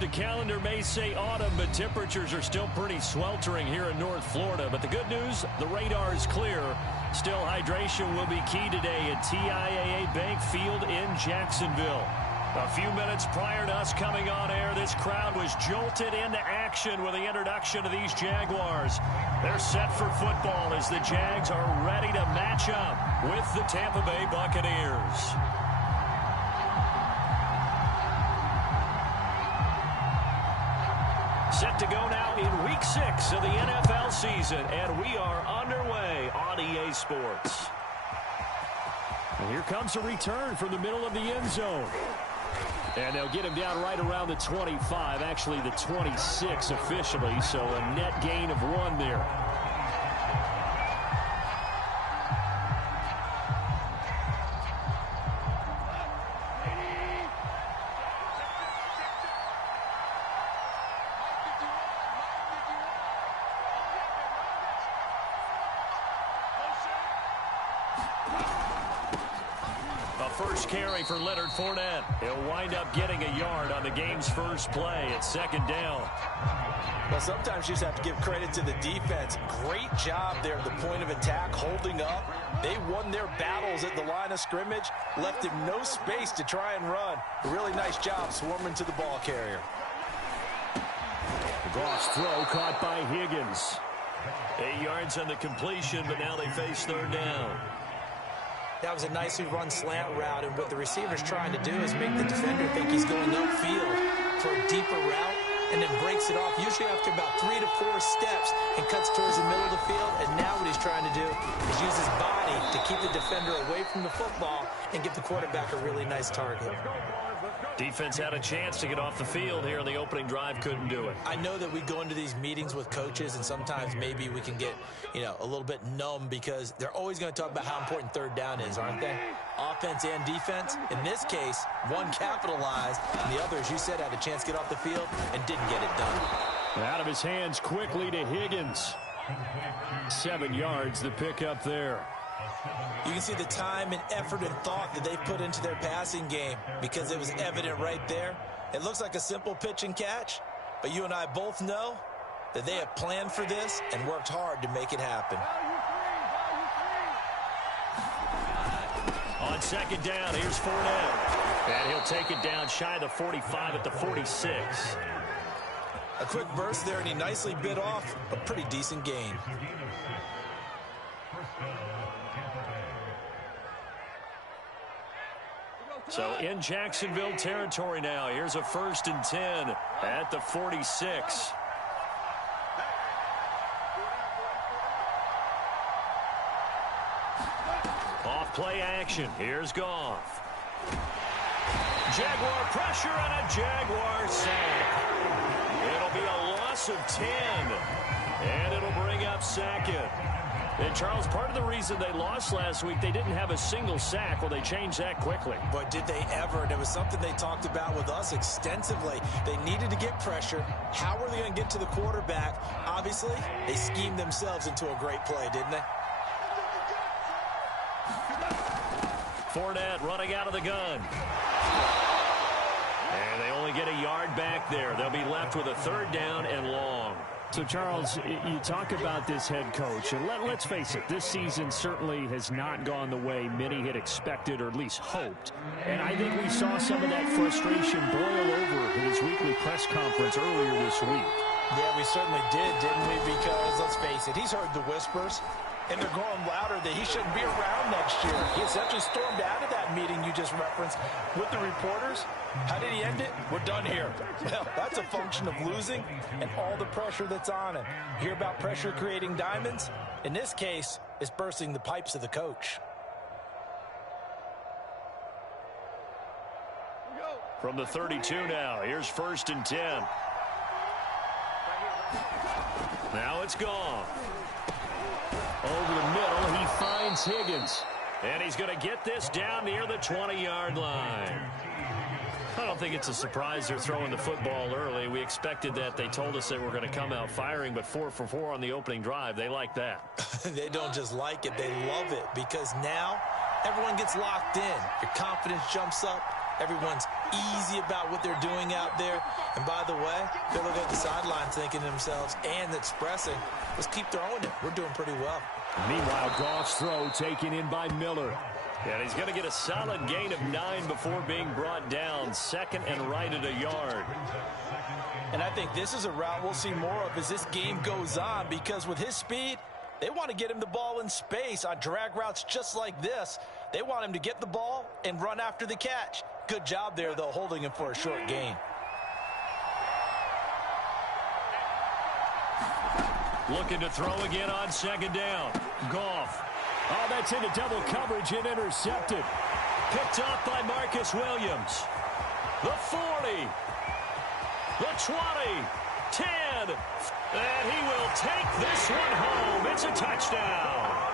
The calendar may say autumn, but temperatures are still pretty sweltering here in North Florida. But the good news, the radar is clear. Still, hydration will be key today at TIAA Bank Field in Jacksonville. A few minutes prior to us coming on air, this crowd was jolted into action with the introduction of these Jaguars. They're set for football as the Jags are ready to match up with the Tampa Bay Buccaneers. Set to go now in Week 6 of the NFL season, and we are underway on EA Sports. And here comes a return from the middle of the end zone. And they'll get him down right around the 25, actually the 26 officially, so a net gain of 1 there. First carry for Leonard Fournette. He'll wind up getting a yard on the game's first play at 2nd down. Well, sometimes you just have to give credit to the defense. Great job there at the point of attack, holding up. They won their battles at the line of scrimmage, left him no space to try and run. A really nice job swarming to the ball carrier. The Goff's throw caught by Higgins. 8 yards on the completion, but now they face 3rd down. That was a nicely run slant route, and what the receiver's trying to do is make the defender think he's going upfield for a deeper route, and then breaks it off, usually after about 3 to 4 steps, and cuts towards the middle of the field. And now what he's trying to do is use his body to keep the defender away from the football and give the quarterback a really nice target. Defense had a chance to get off the field here in the opening drive, couldn't do it. I know that we go into these meetings with coaches, and sometimes maybe we can get, a little bit numb because they're always going to talk about how important 3rd down is, aren't they? Offense and defense. In this case, one capitalized, and the other, as you said, had a chance to get off the field and didn't get it done. Out of his hands quickly to Higgins. 7 yards, the pickup there. You can see the time and effort and thought that they've put into their passing game because it was evident right there. It looks like a simple pitch and catch, but you and I both know that they have planned for this and worked hard to make it happen. On 2nd down, here's Fournette. And he'll take it down shy of the 45 at the 46. A quick burst there, and he nicely bit off a pretty decent gain. So in Jacksonville territory now. Here's a 1st and 10 at the 46. Off play action. Here's Goff. Jaguar pressure and a Jaguar sack. It'll be a loss of 10. And it'll bring up 2nd. And, Charles, part of the reason they lost last week, they didn't have a single sack. Well, they changed that quickly. But did they ever? And it was something they talked about with us extensively. They needed to get pressure. How were they going to get to the quarterback? Obviously, they schemed themselves into a great play, didn't they? Fournette running out of the gun. And they only get a yard back there. They'll be left with a 3rd down and long. So, Charles, you talk about this head coach, and let's face it, this season certainly has not gone the way many had expected or at least hoped. And I think we saw some of that frustration boil over in his weekly press conference earlier this week. Yeah, we certainly did, didn't we? Because, let's face it, he's heard the whispers, and they're growing louder that he shouldn't be around next year. He essentially stormed out of that meeting you just referenced with the reporters. How did he end it? We're done here. Well, that's a function of losing and all the pressure that's on him. Hear about pressure creating diamonds? In this case, it's bursting the pipes of the coach. From the 32 now, here's 1st and 10. Now it's gone. Over the middle, he finds Higgins. And he's going to get this down near the 20-yard line. I don't think it's a surprise they're throwing the football early. We expected that. They told us they were going to come out firing, but 4 for 4 on the opening drive. They like that. They don't just like it. They love it because now everyone gets locked in. Your confidence jumps up. Everyone's easy about what they're doing out there. And by the way, they're looking at the sideline thinking to themselves and expressing, let's keep throwing it. We're doing pretty well. Meanwhile, Goff's throw taken in by Miller. And he's going to get a solid gain of 9 before being brought down. Second and right at a yard. And I think this is a route we'll see more of as this game goes on, because with his speed, they want to get him the ball in space on drag routes just like this. They want him to get the ball and run after the catch. Good job there, though, holding him for a short gain. Looking to throw again on second down. Goff. Oh, that's into double coverage and intercepted. Picked off by Marcus Williams. The 40. The 20. 10. And he will take this one home. It's a touchdown.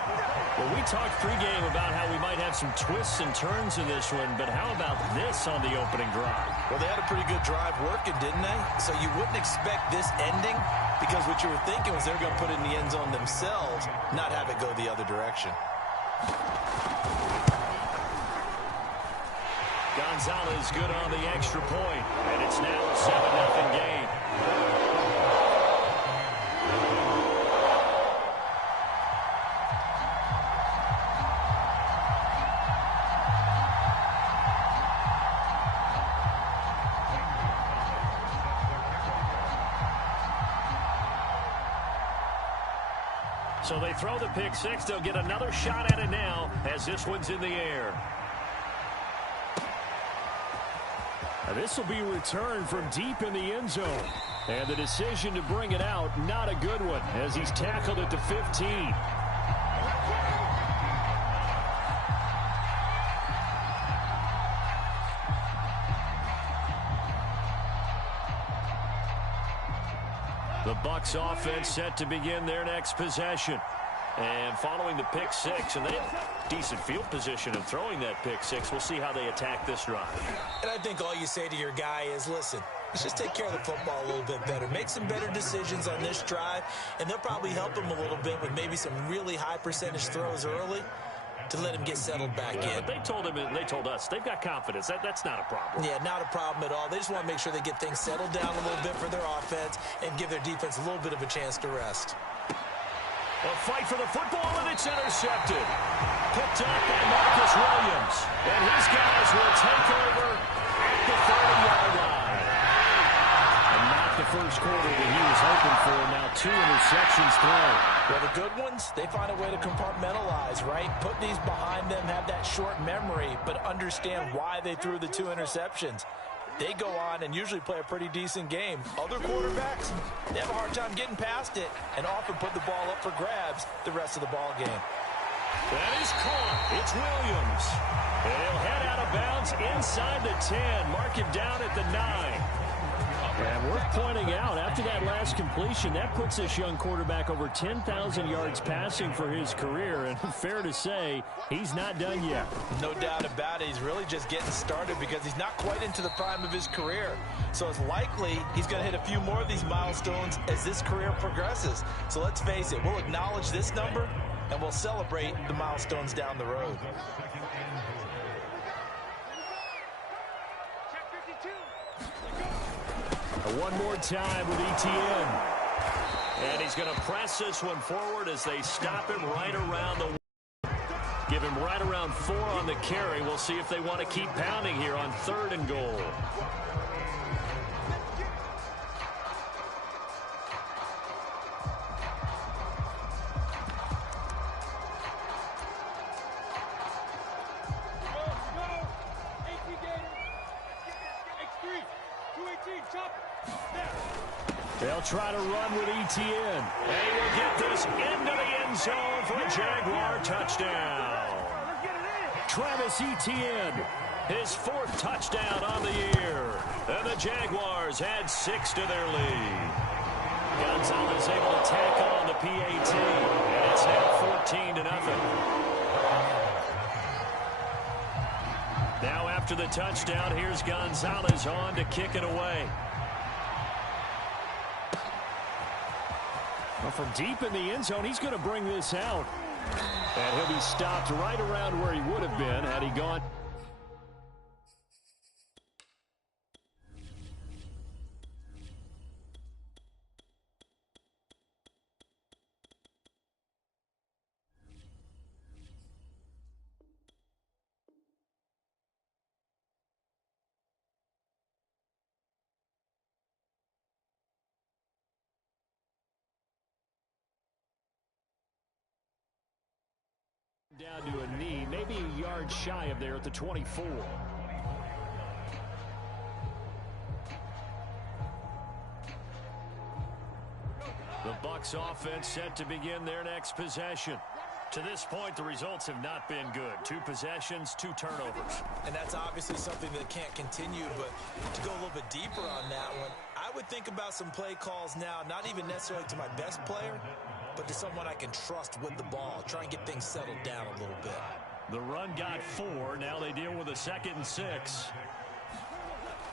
Well, we talked pregame about how we might have some twists and turns in this one, but how about this on the opening drive? Well, they had a pretty good drive working, didn't they? So you wouldn't expect this ending, because what you were thinking was they're going to put it in the end zone themselves, not have it go the other direction. Gonzalez good on the extra point, and it's now a 7-0 game. So they throw the pick six. They'll get another shot at it now as this one's in the air. This will be returned from deep in the end zone. And the decision to bring it out, not a good one, as he's tackled at the 15. The Bucs offense set to begin their next possession. And following the pick six, and they have decent field position of throwing that pick six. We'll see how they attack this drive. And I think all you say to your guy is, listen, let's just take care of the football a little bit better. Make some better decisions on this drive, and they'll probably help him a little bit with maybe some really high percentage throws early to let him get settled back in. But they told him, and they told us, they've got confidence. That's not a problem. Yeah, not a problem at all. They just want to make sure they get things settled down a little bit for their offense and give their defense a little bit of a chance to rest. A fight for the football, and it's intercepted. Picked up by Marcus Williams. And his guys will take over at the 30-yard line. And not the first quarter that he was hoping for. Now 2 interceptions thrown. Well, the good ones, they find a way to compartmentalize, right? Put these behind them, have that short memory, but understand why they threw the 2 interceptions. They go on and usually play a pretty decent game. Other quarterbacks, they have a hard time getting past it and often put the ball up for grabs the rest of the ball game. That is caught. It's Williams. And he'll head out of bounds inside the 10. Mark him down at the 9. And worth pointing out, after that last completion, that puts this young quarterback over 10,000 yards passing for his career. And fair to say, he's not done yet. No doubt about it. He's really just getting started because he's not quite into the prime of his career. So it's likely he's going to hit a few more of these milestones as this career progresses. So let's face it, we'll acknowledge this number and we'll celebrate the milestones down the road. One more time with Etienne. And he's going to press this one forward as they stop him right around the... Give him right around 4 on the carry. We'll see if they want to keep pounding here on 3rd and goal. They'll try to run with Etienne. And he will get this into the end zone for a Jaguar touchdown. Travis Etienne, his 4th touchdown on the year. And the Jaguars add 6 to their lead. Gonzalez able to tack on the PAT. And it's now 14-0. Now after the touchdown, here's Gonzalez on to kick it away. Well, from deep in the end zone, he's going to bring this out. And he'll be stopped right around where he would have been had he gone. down to a knee, maybe a yard shy of there at the 24. The Bucs offense set to begin their next possession. To this point, the results have not been good. 2 possessions, 2 turnovers. And that's obviously something that can't continue, but to go a little bit deeper on that one, I would think about some play calls now, not even necessarily to my best player, but to someone I can trust with the ball. Try and get things settled down a little bit. The run got 4. Now they deal with a 2nd and 6.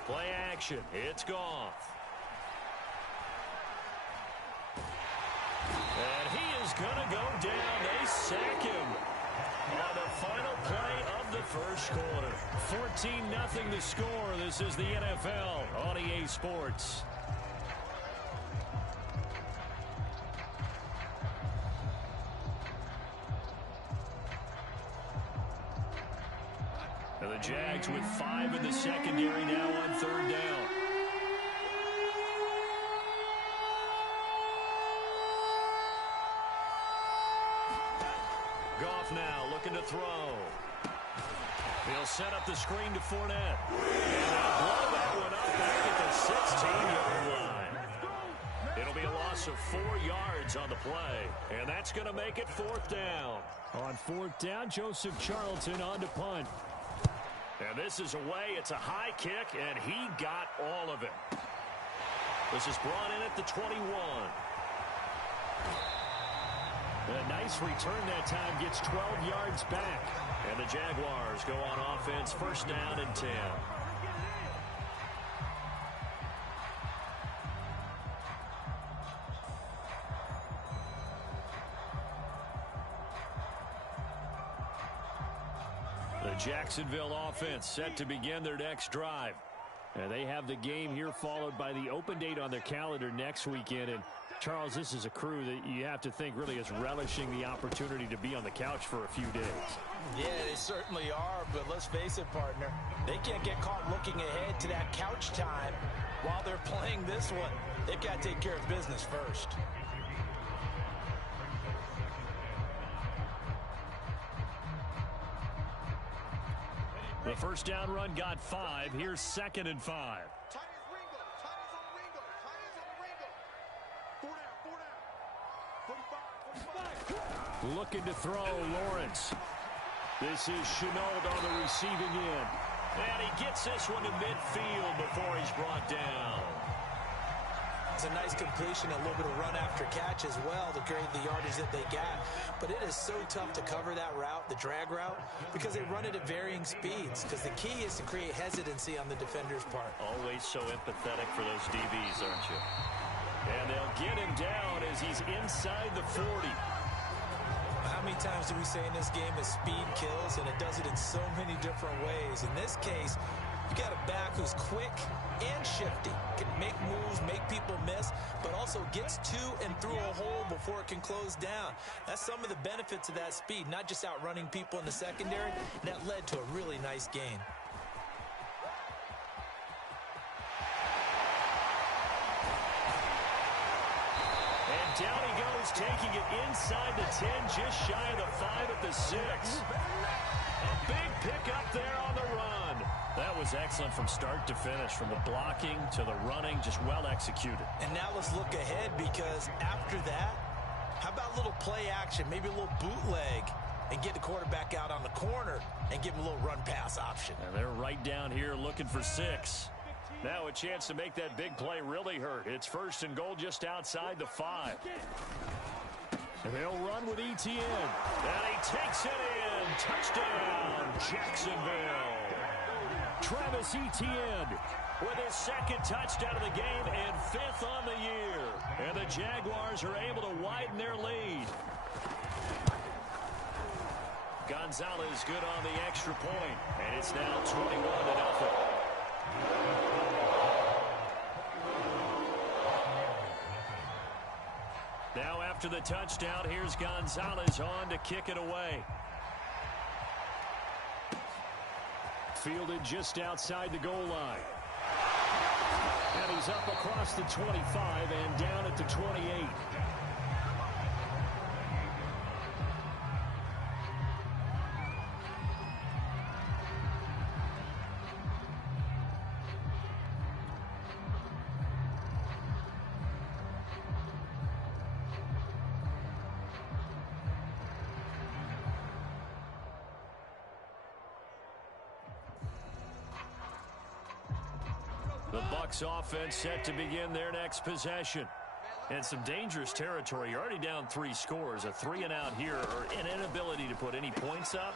Play action. It's Goff. And he is going to go down. They sack him on the final play of the first quarter. 14-0 the score. This is the NFL on EA Sports. And the Jags with 5 in the secondary now on 3rd down. Goff now looking to throw. He'll set up the screen to Fournette. And they'll blow that one up back at the 16-yard line. It'll be a loss of 4 yards on the play. And that's going to make it 4th down. On 4th down, Joseph Charlton on to punt. And this is away. It's a high kick, and he got all of it. This is brought in at the 21. A nice return that time, gets 12 yards back. And the Jaguars go on offense, 1st down and 10. The Jacksonville offense set to begin their next drive. And they have the game here followed by the open date on their calendar next weekend. And Charles, this is a crew that you have to think really is relishing the opportunity to be on the couch for a few days. Yeah, they certainly are, but let's face it, partner. They can't get caught looking ahead to that couch time while they're playing this one. They've got to take care of business first. The 1st down run got 5. Here's 2nd and 5. Looking to throw, Lawrence. This is Chenault on the receiving end. And he gets this one to midfield before he's brought down. It's a nice completion, a little bit of run after catch as well to create the yardage that they got. But it is so tough to cover that route, the drag route, because they run it at varying speeds. Because the key is to create hesitancy on the defender's part. Always so empathetic for those DBs, aren't you? And they'll get him down as he's inside the 40. How many times do we say in this game that speed kills, and it does it in so many different ways? In this case, you got a back who's quick and shifty, can make moves, make people miss, but also gets to and through a hole before it can close down. That's some of the benefits of that speed, not just outrunning people in the secondary. And that led to a really nice gain. And down he goes, taking it inside the 10, just shy of the 5 at the 6. A big pickup there on the run. That was excellent from start to finish, from the blocking to the running, just well executed. And now let's look ahead, because after that, how about a little play action, maybe a little bootleg, and get the quarterback out on the corner and give him a little run pass option. And they're right down here looking for 6. Now a chance to make that big play really hurt. It's 1st and goal just outside the 5. And they'll run with ETN. And he takes it in. Touchdown, Jacksonville. Travis Etienne with his 2nd touchdown of the game and 5th on the year. And the Jaguars are able to widen their lead. Gonzalez good on the extra point. And it's now 21-0. Now after the touchdown, here's Gonzalez on to kick it away. Fielded just outside the goal line. And he's up across the 25 and down at the 28. Bucs offense set to begin their next possession. And some dangerous territory. You're already down 3 scores. A 3-and-out here, or an inability to put any points up.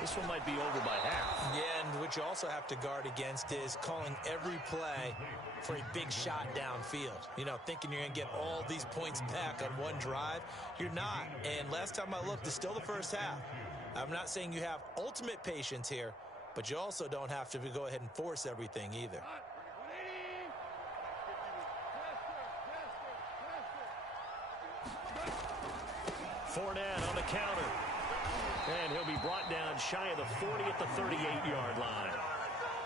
This one might be over by half. Yeah, and what you also have to guard against is calling every play for a big shot downfield. You know, thinking you're going to get all these points back on one drive. You're not. And last time I looked, it's still the first half. I'm not saying you have ultimate patience here, but you also don't have to go ahead and force everything either. Fournette on the counter. And he'll be brought down shy of the 40 at the 38-yard line.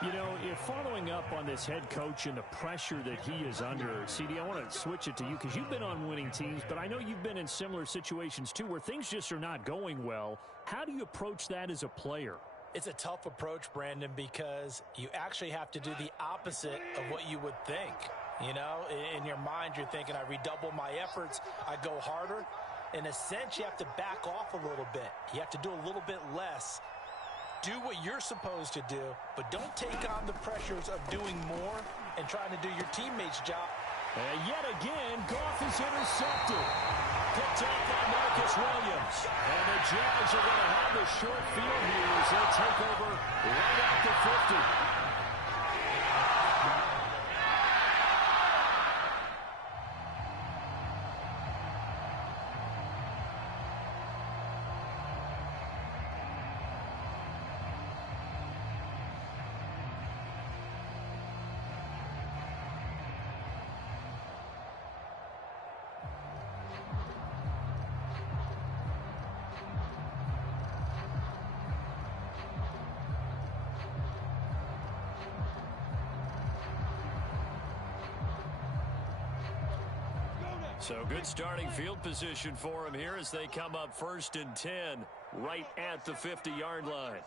You know, if following up on this head coach and the pressure that he is under, CD, I want to switch it to you because you've been on winning teams, but I know you've been in similar situations too where things just are not going well. How do you approach that as a player? It's a tough approach, Brandon, because you actually have to do the opposite of what you would think. You know, in your mind, you're thinking, I redouble my efforts, I go harder. In a sense, you have to back off a little bit. You have to do a little bit less. Do what you're supposed to do, but don't take on the pressures of doing more and trying to do your teammates' job. And yet again, Goff is intercepted. Picked up by Marcus Williams. And the Jags are going to have the short field here as they take over right at the 50. So good starting field position for him here as they come up 1st and 10 right at the 50-yard line.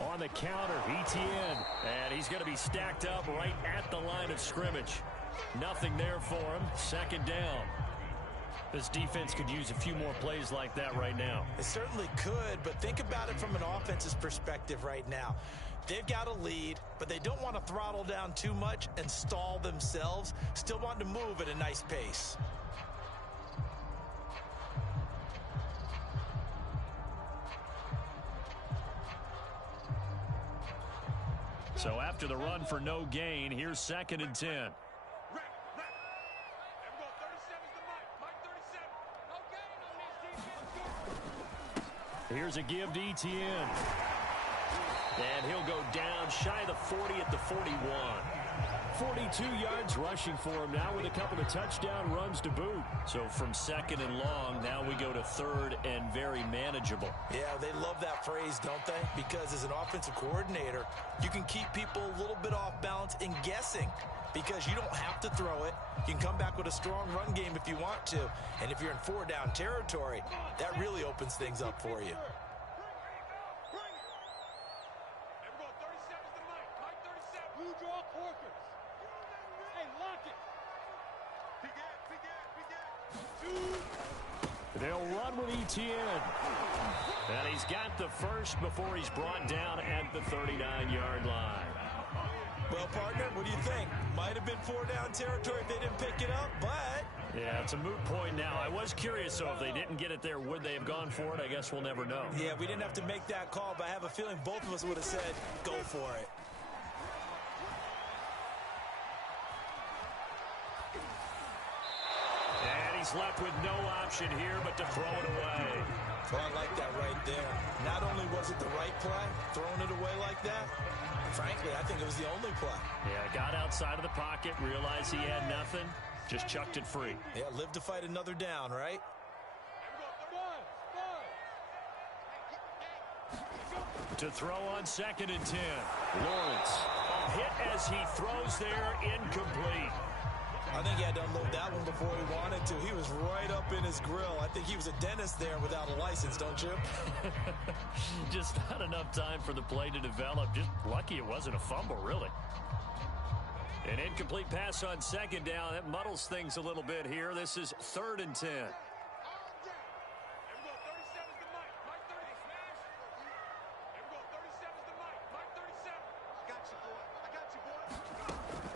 On the counter, ETN. And he's going to be stacked up right at the line of scrimmage. Nothing there for him. 2nd down. This defense could use a few more plays like that right now. It certainly could, but think about it from an offense's perspective right now. They've got a lead, but they don't want to throttle down too much and stall themselves. Still want to move at a nice pace. So after the run for no gain, here's 2nd and 10. Here's a give to ETN. And he'll go down shy of the 40 at the 41. 42 yards rushing for him now with a couple of touchdown runs to boot. So from 2nd and long, now we go to 3rd and very manageable. Yeah, they love that phrase, don't they? Because as an offensive coordinator, you can keep people a little bit off balance and guessing because you don't have to throw it. You can come back with a strong run game if you want to. And if you're in 4-down territory, that really opens things up for you. They'll run with ETN. And he's got the first before he's brought down at the 39-yard line. Well, partner, what do you think? Might have been 4-down territory if they didn't pick it up, but... Yeah, it's a moot point now. I was curious, so if they didn't get it there, would they have gone for it? I guess we'll never know. Yeah, we didn't have to make that call, but I have a feeling both of us would have said, go for it. And he's left with no option here but to throw it away. Well, I like that right there. Not only was it the right play, throwing it away like that, frankly, I think it was the only play. Yeah, got outside of the pocket, realized he had nothing, just chucked it free. Yeah, live to fight another down, right? To throw on 2nd and 10. Lawrence. A hit as he throws there, incomplete. I think he had to unload that one before he wanted to. He was right up in his grill. I think he was a dentist there without a license, don't you? Just not enough time for the play to develop. Just lucky it wasn't a fumble, really. An incomplete pass on 2nd down. That muddles things a little bit here. This is 3rd and 10.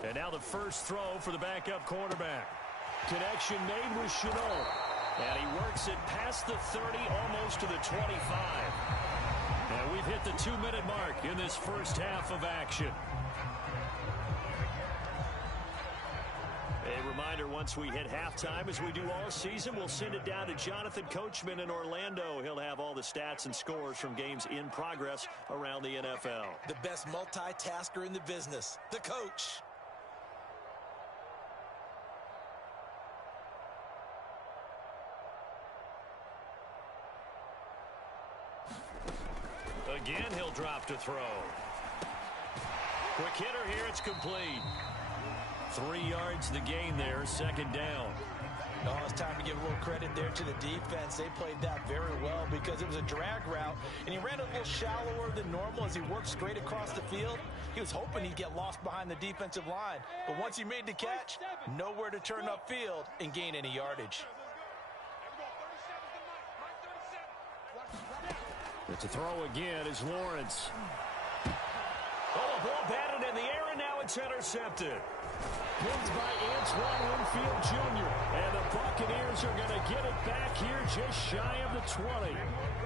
And now the first throw for the backup quarterback. Connection made with Chenault. And he works it past the 30, almost to the 25. And we've hit the 2-minute mark in this first half of action. A reminder, once we hit halftime, as we do all season, we'll send it down to Jonathan Coachman in Orlando. He'll have all the stats and scores from games in progress around the NFL. The best multitasker in the business, the coach. Again, he'll drop to throw. Quick hitter here, it's complete. 3 yards the gain there, second down. Oh, it's time to give a little credit there to the defense. They played that very well because it was a drag route, and he ran a little shallower than normal as he worked straight across the field. He was hoping he'd get lost behind the defensive line, but once he made the catch, nowhere to turn upfield and gain any yardage. It's a throw again as Lawrence. Oh, a ball batted in the air, and now it's intercepted. Pinned by Antoine Winfield Jr. And the Buccaneers are going to get it back here just shy of the 20.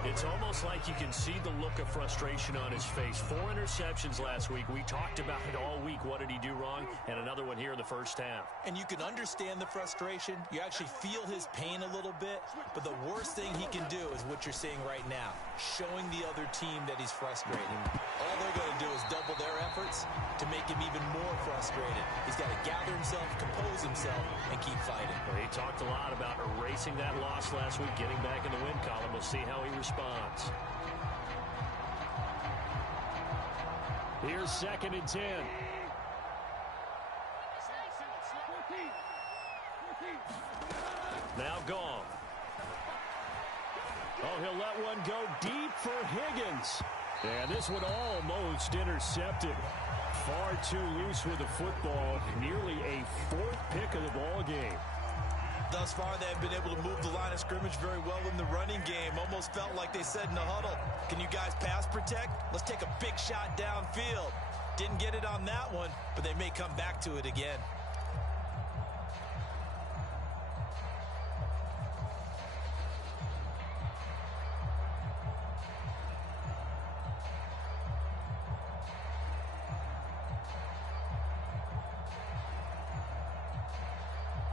It's almost like you can see the look of frustration on his face. 4 interceptions last week. We talked about it all week. What did he do wrong? And another one here in the first half. And you can understand the frustration. You actually feel his pain a little bit. But the worst thing he can do is what you're seeing right now, showing the other team that he's frustrated. All they're going to do is double their efforts to make him even more frustrated. He's got to gather himself, compose himself, and keep fighting. Well, he talked a lot about erasing that loss last week, getting back in the win column. We'll see how he responds. Here's 2nd and 10. Now gone. Oh, he'll let one go deep for Higgins. And this one almost intercepted. Far too loose with the football. Nearly a 4th pick of the ball game. Thus far, they have been able to move the line of scrimmage very well in the running game. Almost felt like they said in the huddle, can you guys pass protect? Let's take a big shot downfield. Didn't get it on that one, but they may come back to it again.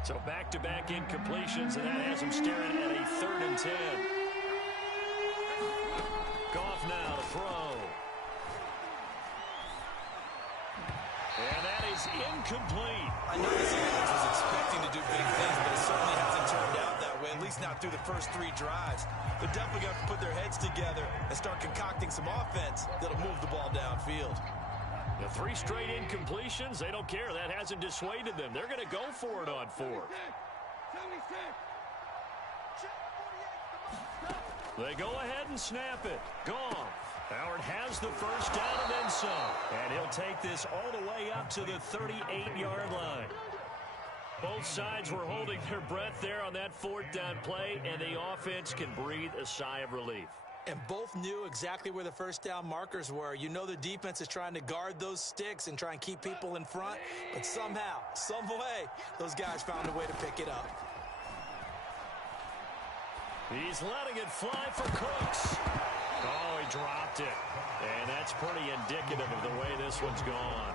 So back-to-back incompletions, and that has him staring at a 3rd and 10. Goff now to throw. And that is incomplete. I know this offense was expecting to do big things, but it certainly hasn't turned out that way, at least not through the first 3 drives. They're definitely going to have to put their heads together and start concocting some offense that'll move the ball downfield. The 3 straight incompletions, they don't care. That hasn't dissuaded them. They're going to go for it on 4th. They go ahead and snap it. Gone. Howard has the first down and then some. And he'll take this all the way up to the 38-yard line. Both sides were holding their breath there on that 4th down play, and the offense can breathe a sigh of relief. And both knew exactly where the first down markers were. You know the defense is trying to guard those sticks and try and keep people in front. But somehow, some way, those guys found a way to pick it up. He's letting it fly for Cooks. Oh, he dropped it. And that's pretty indicative of the way this one's gone.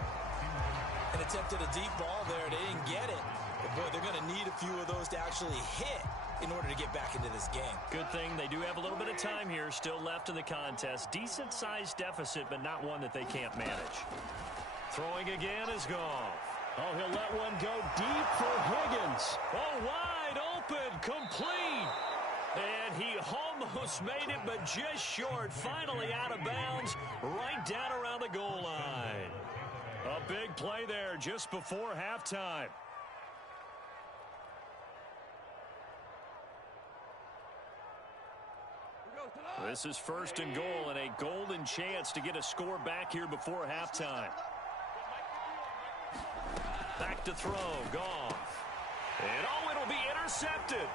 And attempted a deep ball there. They didn't get it. But, boy, they're going to need a few of those to actually hit in order to get back into this game. Good thing they do have a little bit of time here still left in the contest. Decent-sized deficit, but not one that they can't manage. Throwing again is Goff. Oh, he'll let one go deep for Higgins. Oh, wide open, complete. And he almost made it, but just short. Finally out of bounds, right down around the goal line. A big play there just before halftime. This is 1st and goal and a golden chance to get a score back here before halftime. Back to throw, Goff. And oh, it'll be intercepted.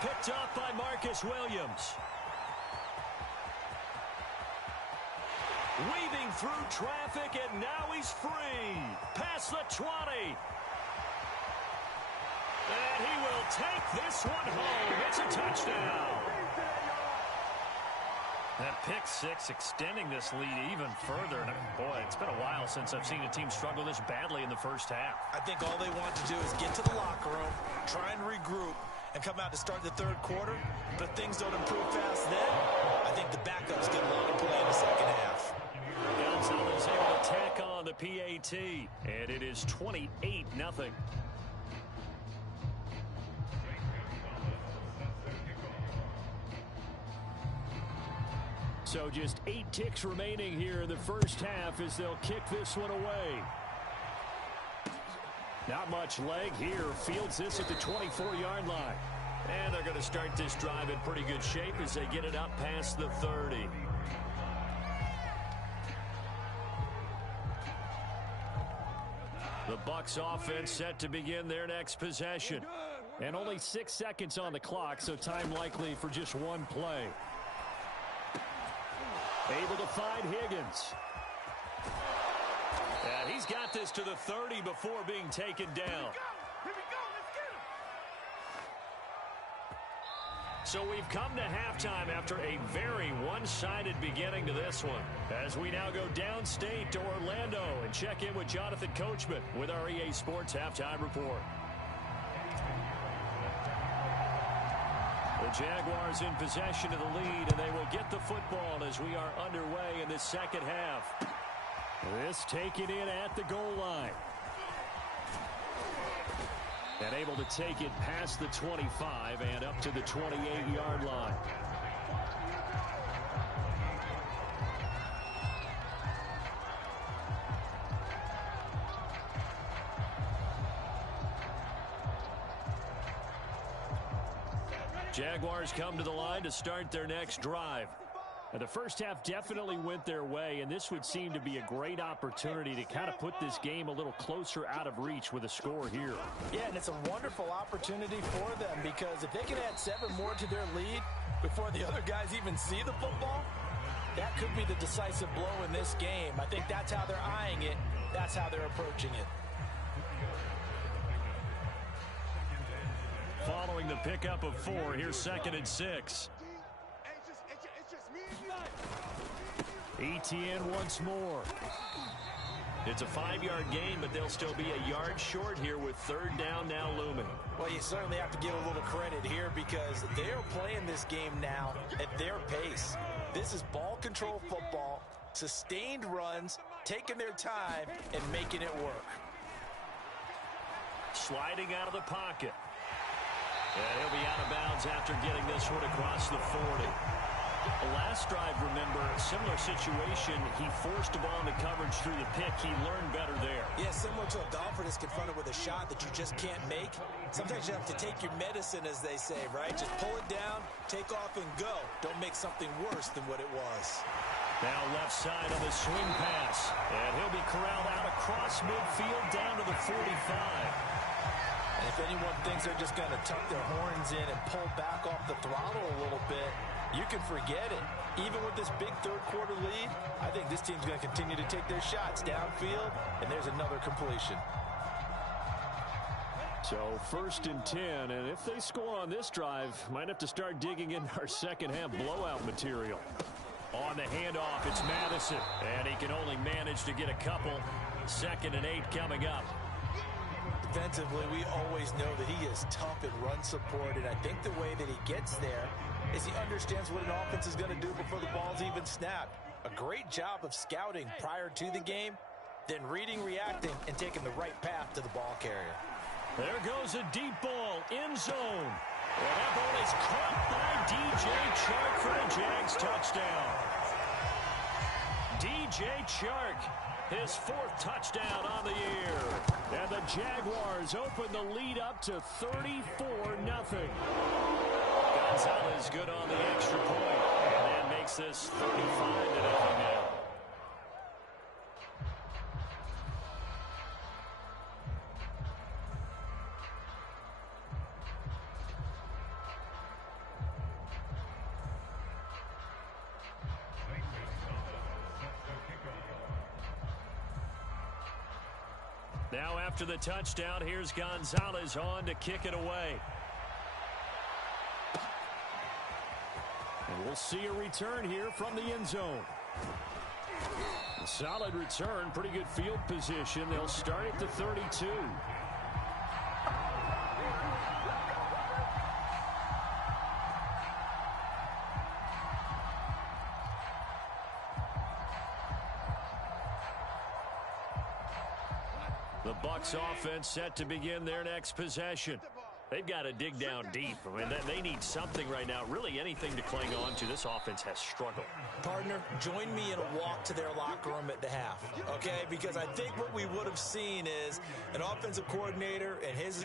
Picked up by Marcus Williams. Weaving through traffic, and now he's free. Past the 20. And he will take this one home. It's a touchdown. That pick six extending this lead even further. And boy, it's been a while since I've seen a team struggle this badly in the first half. I think all they want to do is get to the locker room, try and regroup, and come out to start the third quarter. But if things don't improve fast then, I think the backups get a lot of play in the second half. Gonzalez able to tack on the PAT, and it is 28-0. So just 8 ticks remaining here in the first half as they'll kick this one away. Not much leg here. Fields this at the 24-yard line. And they're going to start this drive in pretty good shape as they get it up past the 30. The Bucs offense set to begin their next possession. And only 6 seconds on the clock, so time likely for just one play. Able to find Higgins. And he's got this to the 30 before being taken down. So we've come to halftime after a very one-sided beginning to this one. As we now go downstate to Orlando and check in with Jonathan Coachman with our EA Sports Halftime Report. The Jaguars in possession of the lead, and they will get the football as we are underway in this second half. This taken in at the goal line. And able to take it past the 25 and up to the 28-yard line. Jaguars come to the line to start their next drive. And the first half definitely went their way, and this would seem to be a great opportunity to kind of put this game a little closer out of reach with a score here. Yeah, and it's a wonderful opportunity for them because if they can add 7 more to their lead before the other guys even see the football, that could be the decisive blow in this game. I think that's how they're eyeing it. That's how they're approaching it. Following the pickup of 4, here's 2nd and 6. ETN once more. It's a 5-yard gain, but they'll still be a yard short here with 3rd down now looming. Well, you certainly have to give a little credit here because they are playing this game now at their pace. This is ball control football, sustained runs, taking their time, and making it work. Sliding out of the pocket. And he'll be out of bounds after getting this one across the 40. The last drive, remember, similar situation. He forced a ball into coverage through the pick. He learned better there. Yeah, similar to a golfer that's confronted with a shot that you just can't make. Sometimes you have to take your medicine, as they say, right? Just pull it down, take off, and go. Don't make something worse than what it was. Now left side on the swing pass. And he'll be corralled out across midfield down to the 45. And if anyone thinks they're just going to tuck their horns in and pull back off the throttle a little bit, you can forget it. Even with this big third quarter lead, I think this team's going to continue to take their shots downfield, and there's another completion. So 1st and 10, and if they score on this drive, might have to start digging into our second half blowout material. On the handoff, it's Madison, and he can only manage to get a couple. 2nd and 8 coming up. Defensively, we always know that he is tough in run support, and I think the way that he gets there is he understands what an offense is going to do before the ball's even snapped. A great job of scouting prior to the game, then reading, reacting, and taking the right path to the ball carrier. There goes a deep ball, end zone. And that ball is caught by DJ Chark for a Jags touchdown. DJ Chark, his 4th touchdown on the year. And the Jaguars open the lead up to 34-0. Gonzalez good on the extra point, and that makes this 35-0 now. Now after the touchdown, here's Gonzalez on to kick it away. And we'll see a return here from the end zone. A solid return, pretty good field position. They'll start at the 32. The Bucs offense set to begin their next possession. They've got to dig down deep. I mean, they need something right now, really anything to cling on to. This offense has struggled. Partner, join me in a walk to their locker room at the half, okay? Because I think what we would have seen is an offensive coordinator and his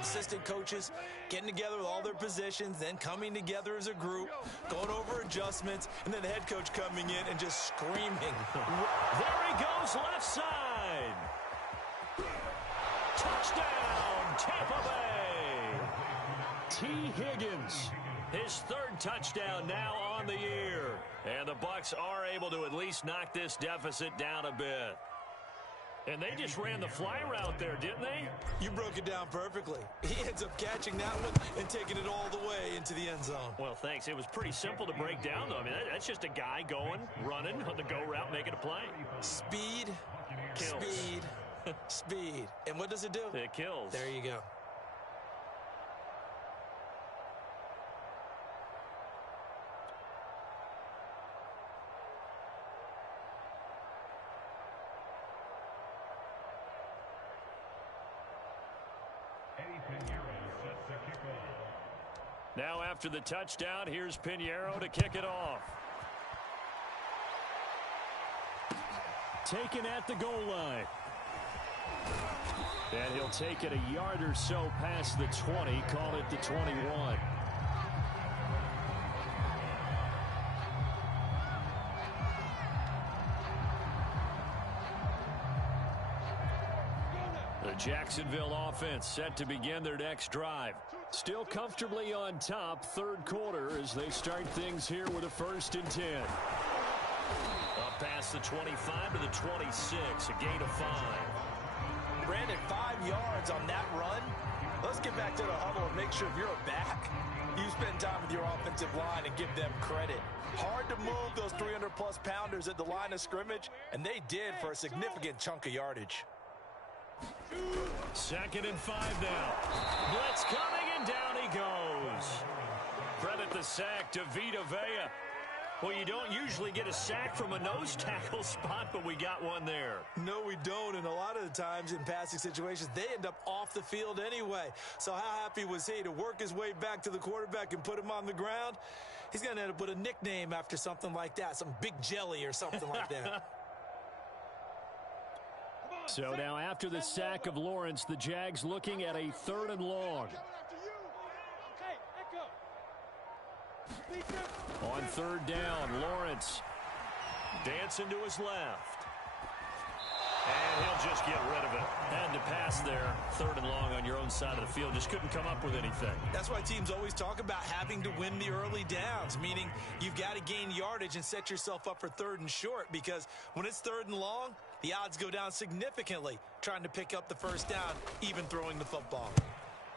assistant coaches getting together with all their positions, then coming together as a group, going over adjustments, and then the head coach coming in and just screaming. There he goes, left side. Touchdown, Tampa Bay. T. Higgins, his third touchdown now on the year. And the Bucs are able to at least knock this deficit down a bit. And they just ran the fly route there, didn't they? You broke it down perfectly. He ends up catching that one and taking it all the way into the end zone. Well, thanks. It was pretty simple to break down, though. I mean, that's just a guy going, running on the go route, making a play. Speed, kills. Speed, speed. And what does it do? It kills. There you go. Now after the touchdown, here's Pinheiro to kick it off. Taken at the goal line. And he'll take it a yard or so past the 20, call it the 21. The Jacksonville offense set to begin their next drive. Still comfortably on top, third quarter as they start things here with a 1st and 10. Up past the 25 to the 26, a gain of 5. Brandon, 5 yards on that run. Let's get back to the huddle and make sure if you're a back, you spend time with your offensive line and give them credit. Hard to move those 300-plus pounders at the line of scrimmage, and they did for a significant chunk of yardage. 2nd and 5 now. Blitz coming, and down he goes. Credit the sack to Vita Vea. Well, you don't usually get a sack from a nose tackle spot, but we got one there. No, we don't, and a lot of the times in passing situations, they end up off the field anyway. So how happy was he to work his way back to the quarterback and put him on the ground? He's going to end up with a nickname after something like that, some Big Jelly or something like that. So now after the sack of Lawrence, the Jags looking at a 3rd and long. On 3rd down, Lawrence dancing to his left. And he'll just get rid of it. Had to pass there, 3rd and long on your own side of the field. Just couldn't come up with anything. That's why teams always talk about having to win the early downs, meaning you've got to gain yardage and set yourself up for 3rd and short, because when it's 3rd and long, the odds go down significantly trying to pick up the 1st down, even throwing the football.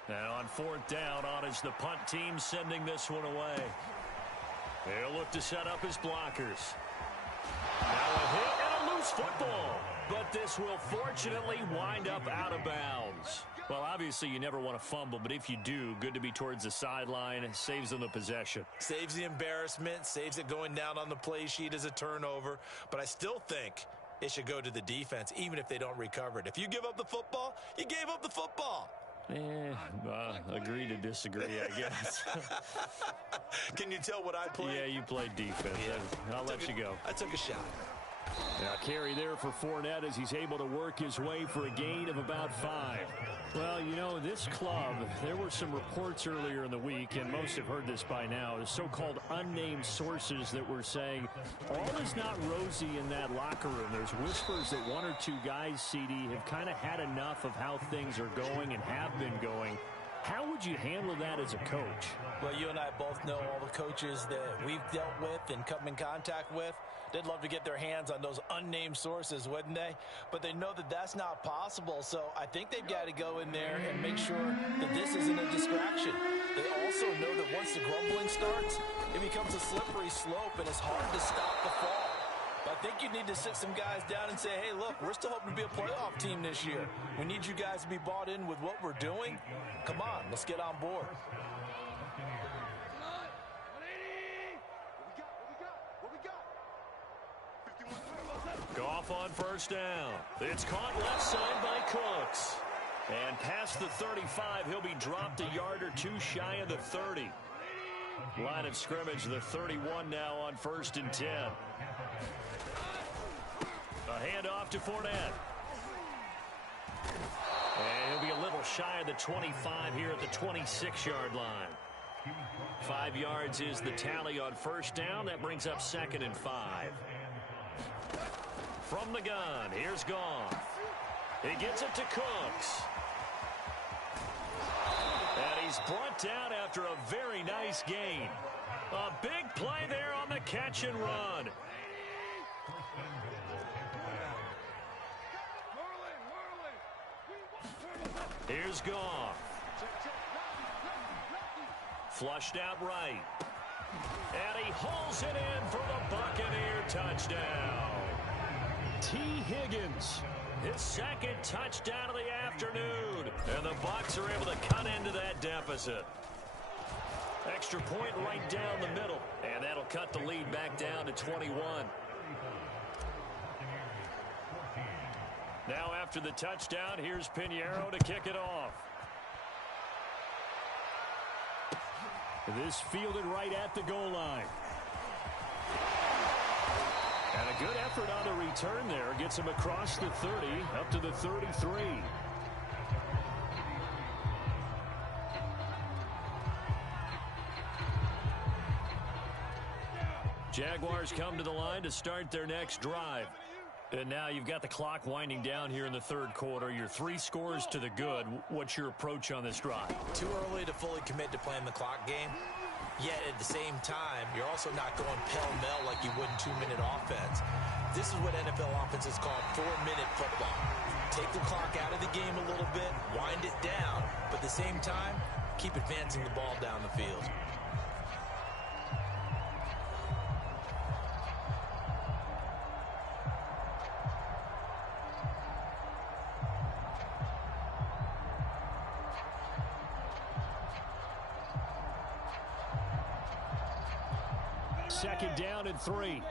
Now on 4th down, on is the punt team sending this one away. They'll look to set up his blockers. Now a hit and a loose football. But this will fortunately wind up out of bounds. Well, obviously you never want to fumble, but if you do, good to be towards the sideline. Saves them the possession. Saves the embarrassment, saves it going down on the play sheet as a turnover. But I still think it should go to the defense, even if they don't recover it. If you give up the football, you gave up the football. Agree to disagree, I guess. Can you tell what I played? Yeah, you played defense. Yeah. I'll let you go. I took a shot. Now carry there for Fournette as he's able to work his way for a gain of about 5. Well, you know, this club, there were some reports earlier in the week, and most have heard this by now, the so-called unnamed sources that were saying all is not rosy in that locker room. There's whispers that 1 or 2 guys, CD, have kind of had enough of how things are going and have been going. How would you handle that as a coach? Well, you and I both know all the coaches that we've dealt with and come in contact with. They'd love to get their hands on those unnamed sources, wouldn't they? But they know that that's not possible, so I think they've got to go in there and make sure that this isn't a distraction. They also know that once the grumbling starts, it becomes a slippery slope, and it's hard to stop the fall. I think you need to sit some guys down and say, hey, look, we're still hoping to be a playoff team this year. We need you guys to be bought in with what we're doing. Come on, let's get on board. Goff on first down. It's caught left side by Cooks. And past the 35, he'll be dropped a yard or two shy of the 30. Line of scrimmage, the 31 now on 1st and 10. A handoff to Fournette. And he'll be a little shy of the 25 here at the 26-yard line. 5 yards is the tally on first down. That brings up 2nd and 5. From the gun, here's Goff. He gets it to Cooks. And he's brought down after a very nice gain. A big play there on the catch and run. Here's Goff. Flushed out right. And he hauls it in for the Buccaneer touchdown. T. Higgins, his 2nd touchdown of the afternoon. And the Bucs are able to cut into that deficit. Extra point right down the middle. And that'll cut the lead back down to 21. Now after the touchdown, here's Pinheiro to kick it off. This fielded right at the goal line. And a good effort on the return there. Gets him across the 30, up to the 33. Jaguars come to the line to start their next drive. And now you've got the clock winding down here in the 3rd quarter. You're 3 scores to the good. What's your approach on this drive? Too early to fully commit to playing the clock game. Yet at the same time, you're also not going pell-mell like you would in 2-minute offense. This is what NFL offenses call 4-minute football. Take the clock out of the game a little bit, wind it down, but at the same time, keep advancing the ball down the field. Second down and 3.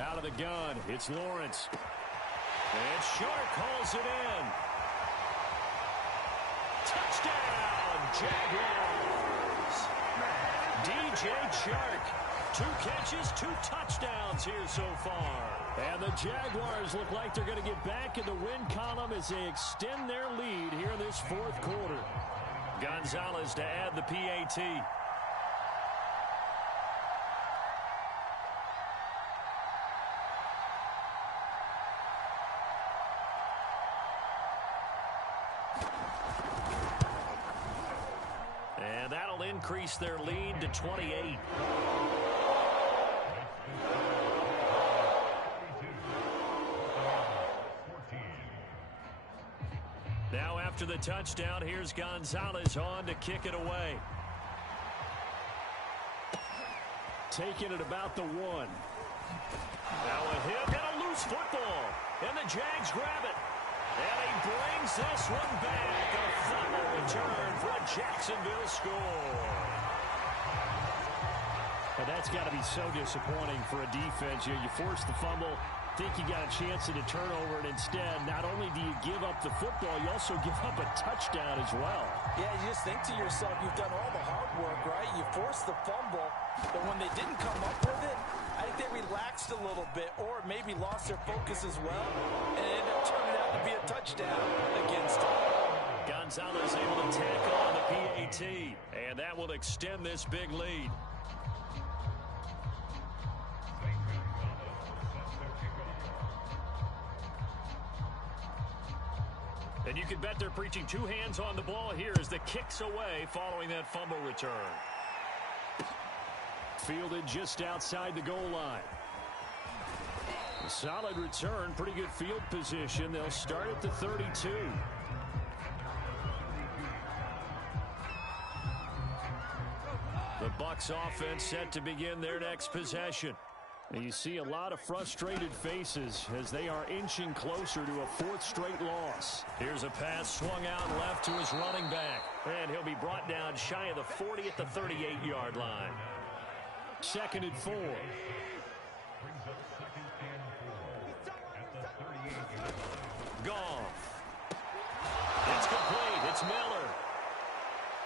Out of the gun, it's Lawrence. And Shark hauls it in. Touchdown, Jaguars. DJ Shark. 2 catches, 2 touchdowns here so far. And the Jaguars look like they're going to get back in the win column as they extend their lead here in this 4th quarter. Gonzalez to add the PAT. And that'll increase their lead to 28. Now after the touchdown, here's Gonzalez on to kick it away. Taking it about the 1. Now a hit and a loose football. And the Jags grab it. And he brings this one back. A fumble return for a Jacksonville score. And that's got to be so disappointing for a defense. You force the fumble, think you got a chance at a turnover, and instead, not only do you give up the football, you also give up a touchdown as well. Yeah, you just think to yourself, you've done all the hard work, right? You forced the fumble, but when they didn't come up with it, I think they relaxed a little bit or maybe lost their focus as well, and it ended up turning out to be a touchdown against them. Gonzalez able to tack on the PAT, and that will extend this big lead. And you can bet they're preaching two hands on the ball here as the kick's away following that fumble return. Fielded just outside the goal line. A solid return, pretty good field position. They'll start at the 32. The Bucs offense set to begin their next possession. And you see a lot of frustrated faces as they are inching closer to a fourth straight loss. Here's a pass swung out left to his running back. And he'll be brought down shy of the 40 at the 38-yard line. 2nd and 4. Goff. It's complete. It's Miller.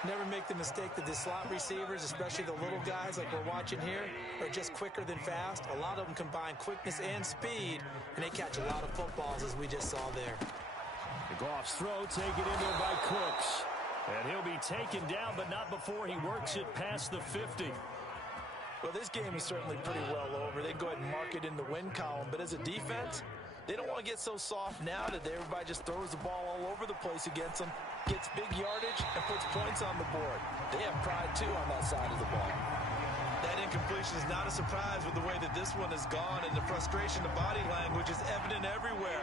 Never make the mistake that the slot receivers, especially the little guys like we're watching here, are just quicker than fast. A lot of them combine quickness and speed, and they catch a lot of footballs, as we just saw there. Goff's throw taken in there by Cooks. And he'll be taken down, but not before he works it past the 50. Well, this game is certainly pretty well over. They go ahead and mark it in the win column, but as a defense, they don't want to get so soft now that everybody just throws the ball all over the place against them, gets big yardage, and puts points on the board. They have pride, too, on that side of the ball. That incompletion is not a surprise with the way that this one has gone, and the frustration, the body language is evident everywhere.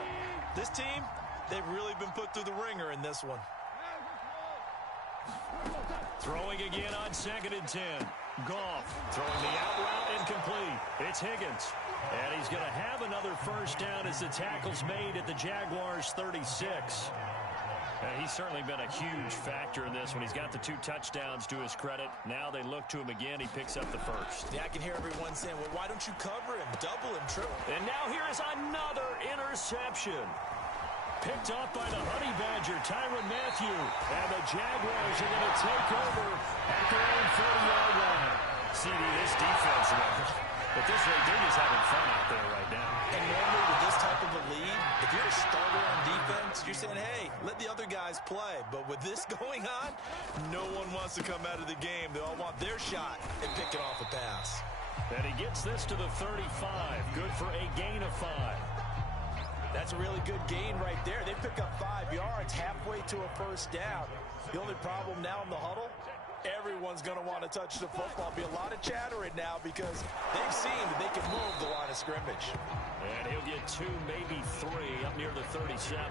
This team, they've really been put through the ringer in this one. Throwing again on 2nd and 10. Goff throwing the out route incomplete. It's Higgins. And he's going to have another first down as the tackle's made at the Jaguars' 36. And he's certainly been a huge factor in this one. He's got the 2 touchdowns to his credit. Now they look to him again. He picks up the first. Yeah, I can hear everyone saying, well, why don't you cover him, double him, triple? And now here is another interception. Picked off by the Honey Badger, Tyrann Mathieu. And the Jaguars are going to take over at their own 40-yard line. CD, this defense, at this rate, they're just having fun out there right now. And normally with this type of a lead, if you're a starter on defense, you're saying, hey, let the other guys play. But with this going on, No one wants to come out of the game. They all want their shot and picking off a pass. And he gets this to the 35. Good for a gain of 5. That's a really good gain right there. They pick up 5 yards halfway to a first down. The only problem now in the huddle, everyone's going to want to touch the football. Be a lot of chattering now because they've seen that they can move the line of scrimmage. And he'll get 2, maybe 3 up near the 37.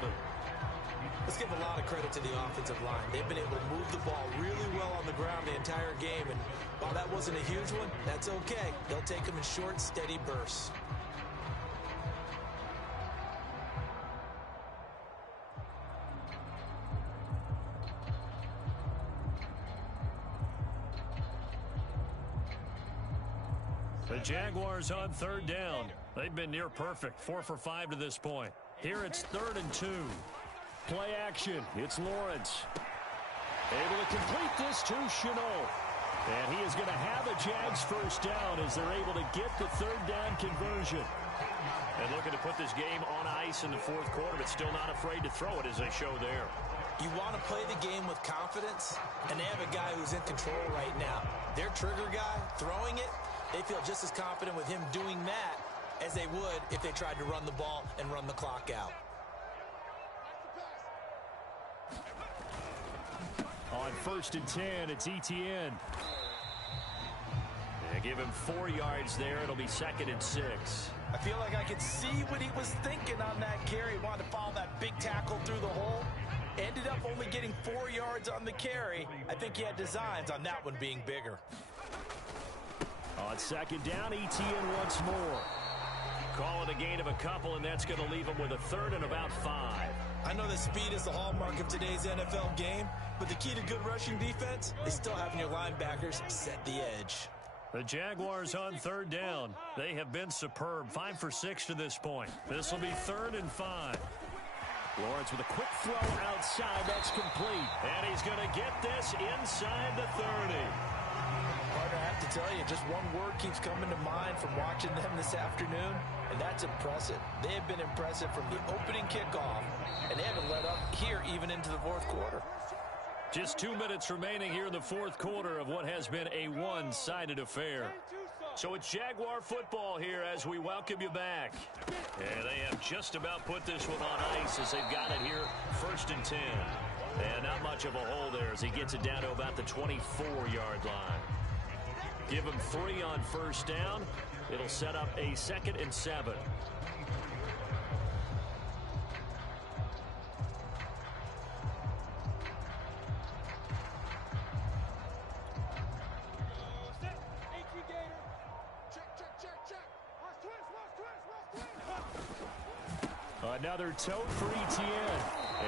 Let's give a lot of credit to the offensive line. They've been able to move the ball really well on the ground the entire game. And while that wasn't a huge one, that's okay. They'll take them in short, steady bursts. The Jaguars on 3rd down. They've been near perfect, 4 for 5 to this point. Here it's 3rd and 2. Play action. It's Lawrence. Able to complete this to Chenault. And he is going to have a Jags first down as they're able to get the 3rd down conversion. And looking to put this game on ice in the 4th quarter, but still not afraid to throw it as they show there. You want to play the game with confidence, and they have a guy who's in control right now. Their trigger guy, throwing it, they feel just as confident with him doing that as they would if they tried to run the ball and run the clock out. On 1st and 10, it's Etienne. They give him 4 yards there. It'll be 2nd and 6. I feel like I could see what he was thinking on that carry. He wanted to follow that big tackle through the hole. Ended up only getting 4 yards on the carry. I think he had designs on that one being bigger. On 2nd down, Etienne once more. Call it a gain of a couple, and that's going to leave him with a 3rd and about 5. I know that speed is the hallmark of today's NFL game, but the key to good rushing defense is still having your linebackers set the edge. The Jaguars on 3rd down. They have been superb, 5 for 6 to this point. This will be 3rd and 5. Lawrence with a quick throw outside. That's complete. And he's going to get this inside the 30. Partner, I have to tell you, just one word keeps coming to mind from watching them this afternoon, and that's impressive. They have been impressive from the opening kickoff, and they haven't let up here even into the 4th quarter. Just 2 minutes remaining here in the 4th quarter of what has been a one-sided affair. So it's Jaguar football here as we welcome you back. And they have just about put this one on ice as they've got it here 1st and 10. And not much of a hole there as he gets it down to about the 24-yard line. Give him 3 on 1st down. It'll set up a 2nd and 7. Another tote for Etienne.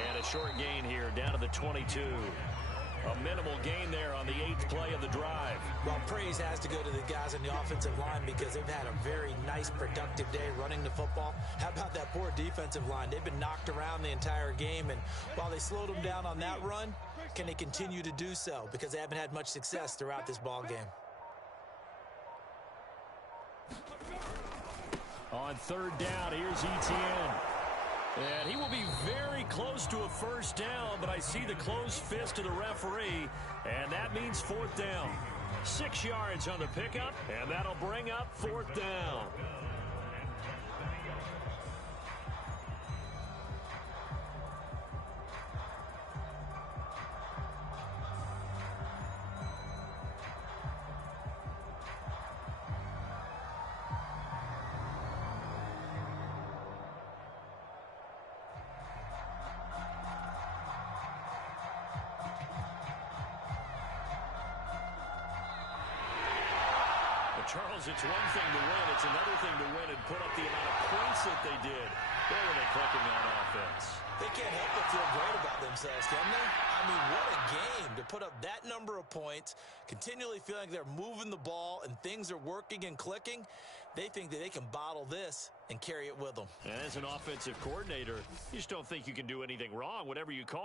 And a short gain here down to the 22. A minimal gain there on the 8th play of the drive. Well, praise has to go to the guys on the offensive line because they've had a very nice, productive day running the football. How about that poor defensive line? They've been knocked around the entire game, and while they slowed them down on that run, can they continue to do so? Because they haven't had much success throughout this ball game. On 3rd down, here's Etienne. And he will be very close to a 1st down, but I see the closed fist of the referee, and that means 4th down. 6 yards on the pickup, and that'll bring up 4th down. Charles, it's one thing to win. It's another thing to win and put up the amount of points that they did. Where were they clicking on offense? They can't help but feel great about themselves, can they? I mean, what a game to put up that number of points, continually feeling like they're moving the ball and things are working and clicking. They think that they can bottle this and carry it with them. And as an offensive coordinator, you just don't think you can do anything wrong, whatever you call.